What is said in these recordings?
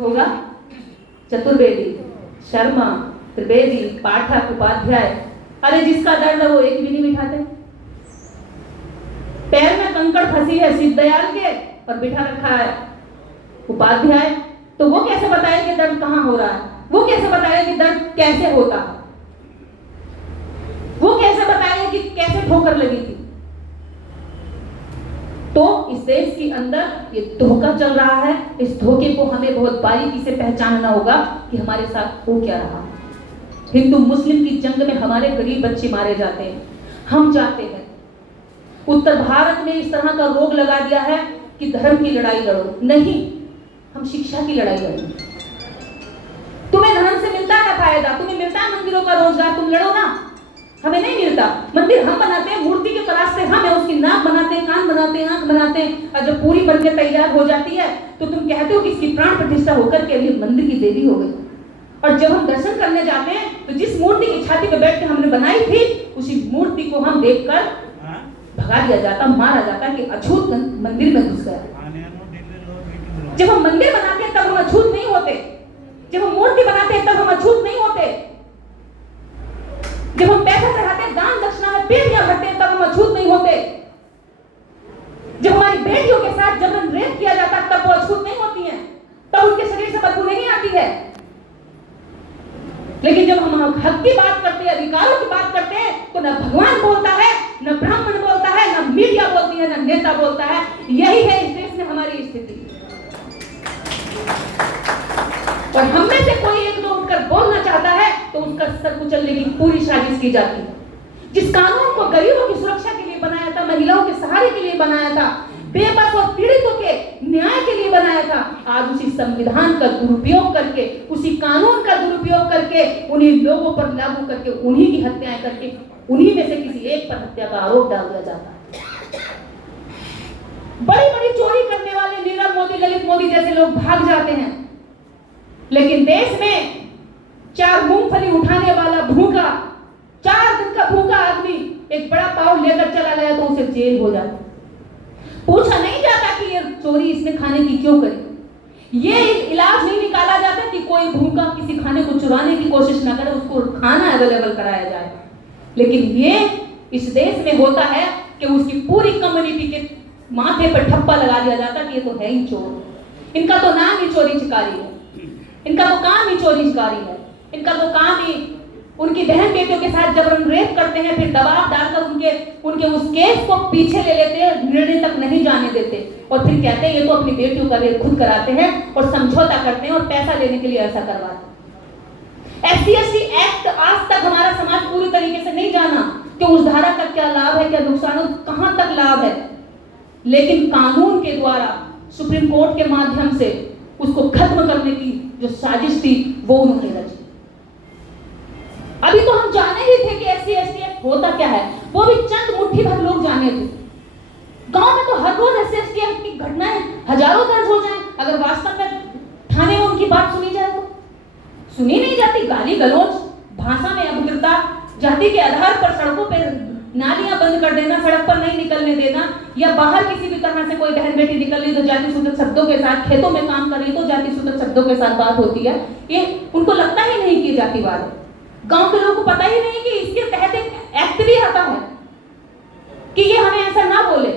होगा चतुर्वेदी, शर्मा, त्रिवेदी, पाठक, उपाध्याय। अरे जिसका दर्द है वो एक भी नहीं बिठाते। पैर में कंकड़ फंसी है सिद्धदयाल के और बिठा रखा है उपाध्याय, तो वो कैसे बताए कि दर्द कहां हो रहा है? वो कैसे बताए कि दर्द कैसे होता है? वो कैसे बताए कि कैसे ठोकर लगी थी? तो इस देश के अंदर ये धोखा चल रहा है। इस धोखे को हमें बहुत बारीकी से पहचानना होगा कि हमारे साथ हो क्या रहा है। हिंदू मुस्लिम की जंग में हमारे गरीब बच्चे मारे जाते हैं। हम चाहते हैं उत्तर भारत में इस तरह का रोग लगा दिया है कि धर्म की लड़ाई लड़ो, नहीं, हम शिक्षा की लड़ाई लड़ो। तुम्हें धर्म से मिलता है फायदा, तुम्हें मिलता है मंदिरों का रोजगार, तुम लड़ो ना। हमें नहीं मिलता। मंदिर हम बनाते हैं, मूर्ति के तराशते हम है, उसकी नाक बनाते हैं, कान बनाते हैं, आंख बनाते हैं, और जब पूरी बनकर तैयार हो जाती है तो तुम कहते हो कि इसकी प्राण प्रतिष्ठा होकर के अभी मंदिर की देवी हो गई। और जब हम दर्शन करने जाते हैं तो जिस मूर्ति की छाती पर बैठ के हमने बनाई थी उसी मूर्ति को हम देखकर भगा दिया जाता, मारा जाता कि अछूत मंदिर में घुस गया। जब हम मंदिर बनाते हैं तब हम अछूत नहीं होते, जब हम मूर्ति बनाते हैं तब हम अछूत नहीं होते, जब हम पैसा चढ़ाते हैं, दान दक्षिणा में बेटियां भरते हैं तब हम अछूत नहीं होते, जब हमारी बेटियों के साथ जबरन रेप किया जाता है तब वो अछूत नहीं होती हैं, तब उनके शरीर से बदबू नहीं आती है। लेकिन जब हम हक की बात करते हैं, अधिकारों की बात करते हैं, तो न भगवान बोलता है, न ब्राह्मण बोलता है, न मीडिया बोलती है, न नेता बोलता है। यही है इस देश में हमारी स्थिति। और हम में से कोई एक दो उठकर बोलना चाहता है तो उसका सर कुचलने की पूरी साजिश की जाती है। जिस कानून को गरीबों की सुरक्षा के लिए बनाया था, महिलाओं के सहारे के लिए बनाया था, बेबस और पीड़ितों के न्याय के लिए बनाया था, आज उसी संविधान का दुरुपयोग करके, उसी कानून का दुरुपयोग करके, उन्हीं लोगों पर लागू करके, उन्हीं की हत्याएं करके, उन्हीं में से किसी एक पर हत्या का आरोप डाल दिया जाता है। बड़ी बड़ी चोरी करने वाले नीरव मोदी, ललित मोदी जैसे लोग भाग जाते हैं, लेकिन देश में 4 मूंगफली उठाने वाला भूखा, 4 दिन का भूखा आदमी एक बड़ा पाव लेकर चला गया तो उसे जेल हो जाता। पूछा नहीं जाता कि ये चोरी इसने खाने की क्यों करी। ये इलाज नहीं निकाला जाता कि कोई भूखा किसी खाने को चुराने की कोशिश ना करे, उसको खाना अवेलेबल कराया जाए। लेकिन ये इस देश में होता है कि उसकी पूरी कम्युनिटी के माथे पर ठप्पा लगा दिया जाता कि ये तो है ही चोर। इनका तो नाम ही चोरी चिकारी है, इनका तो काम ही चोरी चिकारी है, इनका तो काम ही उनकी बहन बेटियों के साथ जबरन रेप करते हैं, फिर दबाव डालकर उनके उस केस को पीछे ले लेते हैं, निर्णय तक नहीं जाने देते, और फिर कहते हैं ये तो अपनी बेटियों का रेप खुद कराते हैं और समझौता करते हैं और पैसा लेने के लिए ऐसा करवाते हैं। SC/ST एक्ट आज तक हमारा समाज पूरी तरीके से नहीं जाना कि उस धारा का क्या लाभ है, क्या नुकसान है, कहां तक लाभ है, लेकिन कानून के द्वारा सुप्रीम कोर्ट के माध्यम से उसको खत्म करने की जो साजिश थी वो उन्होंने रची। अभी तो हम जाने ही थे कि SC/ST एक्ट होता क्या है, वो भी चंद मुट्ठी भर लोग जाने थे। गांव में तो हर रोज SC/ST एक्ट की घटनाएं हजारों दर्ज हो जाएं, अगर वास्तव में थाने में उनकी बात सुनी जाए तो सुनी नहीं जाती। गाली गलौज, भाषा में अपगिरता, जाति के आधार पर सड़कों पर नालियां बंद कर देना, सड़क पर नहीं निकलने देना, या बाहर किसी भी तरह से कोई बहन बेटी निकल रही तो जाति सूचक शब्दों के साथ, खेतों में काम कर रही तो जाति सूचक शब्दों के साथ बात होती है। ये उनको लगता ही नहीं कि जातिवाद है। गांव के लोगों को पता ही नहीं कि इसके तहत एक एक्ट भी आता है कि ये हमें ऐसा ना बोले।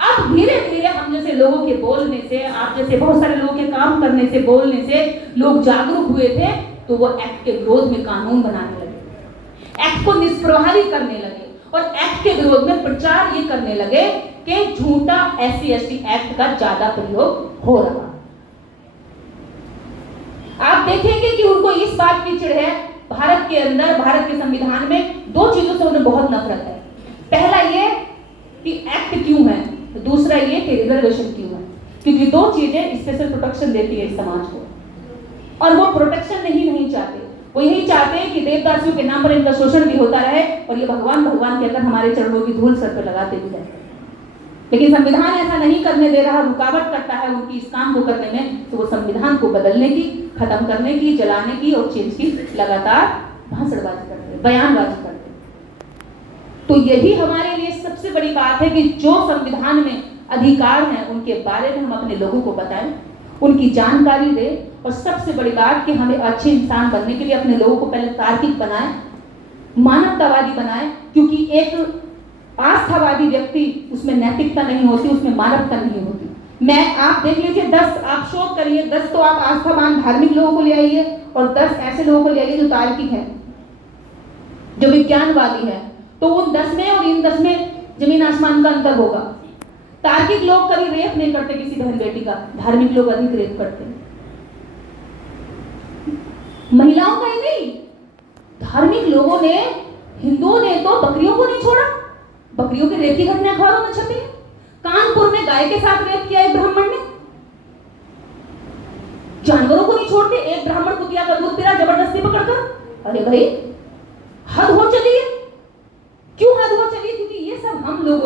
अब धीरे धीरे हम जैसे लोगों के बोलने से, आप जैसे बहुत सारे लोगों के काम करने से, बोलने से लोग जागरूक हुए थे, तो वो एक्ट के विरोध में कानून बनाने लगे, एक्ट को निष्प्रभावी करने लगे, और एक्ट के विरोध में प्रचार ये करने लगे कि झूठा SC/ST एक्ट का ज्यादा प्रयोग हो रहा। आप देखेंगे कि उनको इस बात की चिढ़ है, भारत के अंदर, भारत के संविधान में 2 चीजों से उन्हें बहुत नफरत है। पहला ये कि एक्ट क्यों है, दूसरा ये कि रिजर्वेशन क्यों है, क्योंकि 2 चीजें स्पेशल प्रोटेक्शन देती है इस समाज को, और वो प्रोटेक्शन नहीं चाहते। वो यही चाहते हैं कि देवदासियों के नाम पर इनका शोषण भी होता रहे और ये भगवान भगवान कहकर हमारे चरणों की धूल सर पर लगाते भी रहे। लेकिन संविधान ऐसा नहीं करने दे रहा, रुकावट करता है उनकी इस काम को करने में, तो वो संविधान को बदलने की, खत्म करने की, जलाने की और चेंज की लगातार भाषणबाजी करते हैं, बयानबाजी करते हैं। तो यही हमारे लिए सबसे बड़ी बात है कि जो संविधान में अधिकार हैं उनके बारे में हम अपने लोगों को बताएं, उनकी जानकारी दे, और सबसे बड़ी बात कि हमें अच्छे इंसान बनने के लिए अपने लोगों को पहले तार्किक बनाए, मानवतावादी बनाए, क्योंकि एक आस्थावादी व्यक्ति उसमें नैतिकता नहीं होती, उसमें मानवता नहीं होती। मैं आप देख लीजिए 10 आप शोध करिए, 10 तो आप आस्थावान धार्मिक लोगों को ले आइए और 10 ऐसे लोगों को ले आइए जो तार्किक हैं, जो विज्ञानवादी है, तो उन 10 में और इन 10 में जमीन आसमान का अंतर होगा। तार्किक लोग कभी रेप नहीं करते किसी बहन बेटी का, धार्मिक लोग अधिक रेप करते हैं। महिलाओं का ही नहीं, धार्मिक लोगों ने, हिंदुओं ने तो बकरियों को नहीं छोड़ा, बकरियों के रेप की घटना अखबारों में छपी। कानपुर में गाय के साथ रेप किया एक ब्राह्मण ने, जानवरों को नहीं छोड़ते, एक ब्राह्मण कुतिया का दूध पिला जबरदस्ती पकड़कर। अरे भाई हद हो चली है।